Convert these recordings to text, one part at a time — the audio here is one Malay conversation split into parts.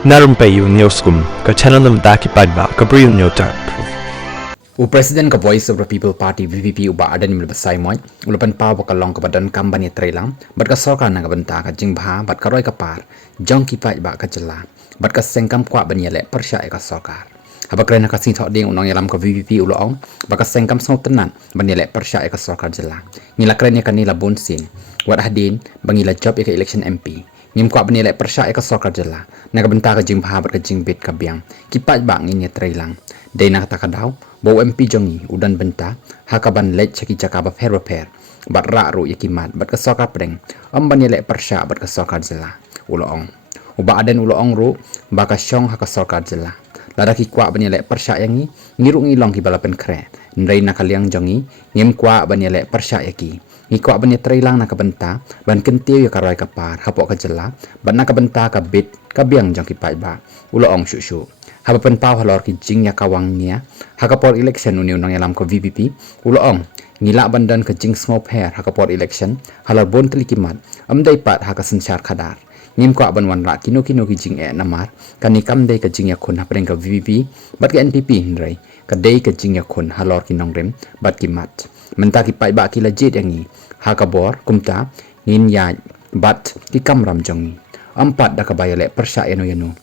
Na Rympei U ke channel nabynta paidbah Bri U Hynñiewtrep. Presiden ke Voice of the People Party VPP Bah Ardent ni bersai moi ulapan Pynpaw bakalong ke badan kampanye trelang bat ka sorkar na benta ka jingbha bat ka roi ka par jong ki paidbah ka jela bat ka sengkam kwa banyele persya ka sorkar haba krena ka sin thok ding unang yalam ka VPP ulong bat ka sengkam song tenan banyele persya ka sorkar jela ngila krena ka nila bonsin wat hadin bangila job ka election MP ngim kwa banyele persya ka sorkar jela na ka benta ka jingbha bat ka jingbit ka biang ki paidbah ngini trelang dai na kata kadau bo MP jongi udan benta hakaban lech chaki chakaba per bat ra ru yakimat bat ka sorkar preng ambanyele persya bat ka sorkar jela ulong uba aden ulong ru baka syong haka sorkar jela lada ki kwa banyele persya yangi ngiru ngilong ki balapen kre ndai na kaliang jongi ngim kwa banyele persya yaki ngi kwa banya trailang na kabenta ban kentiu ya karai kapar hapok ka jela ban na kabenta ka bit ka biang jong ki paidbah ulong shu haba Pynpaw halor ki jing ya kawang nia hakapor election union nang yalam ko VPP ulong ngila bandan ke jing small pair hakapor election halor bon telikimat amdai pat haka senchar khadar ngim ko ban wan ra kino ki jing namar kani kam dei ke jing ya khun hapreng ka VPP bat ke NPP hindrai ka dei ke jing ya khun halor ki nongrem bat ki mat menta ki paidbah ki lejit yangi hakabor kumta ngin ya bat ki kamram jongi ampat da ka bayale persya yanu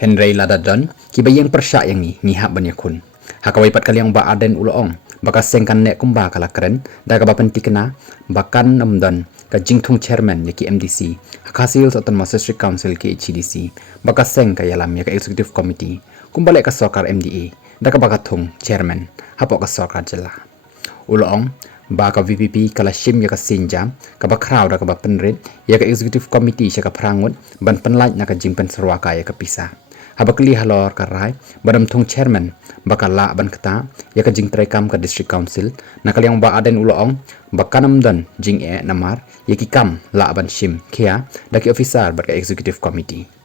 Henry Ladadon ki bayang persya yang ni hab banyak kun hakawai pat kaliang Bah Ardent ulong baka sengkan nek kumba kala keren da ka bapen tikna bakan namdan ka jingthung chairman yaki MDC Khasi autonomous district council ki HDC baka seng ka yalam ya ka executive committee kumbale ka sorkar MDA da ka baka thung chairman hapok ka sorkar jela ulong baka VPP kala shim ya ka sinjam ka bakraw da ka bapenrit ya ka executive committee ya ka prangut ban penlaj na ka jingpen serwaka ya ka pisah habakli halor karai badam thung chairman bakala ban kata ya ka jing trekam ka district council na kaliang Bah Ardent ulong bakanam dan jing namar ya ki kam la ban shim kia daki officer bat ka executive committee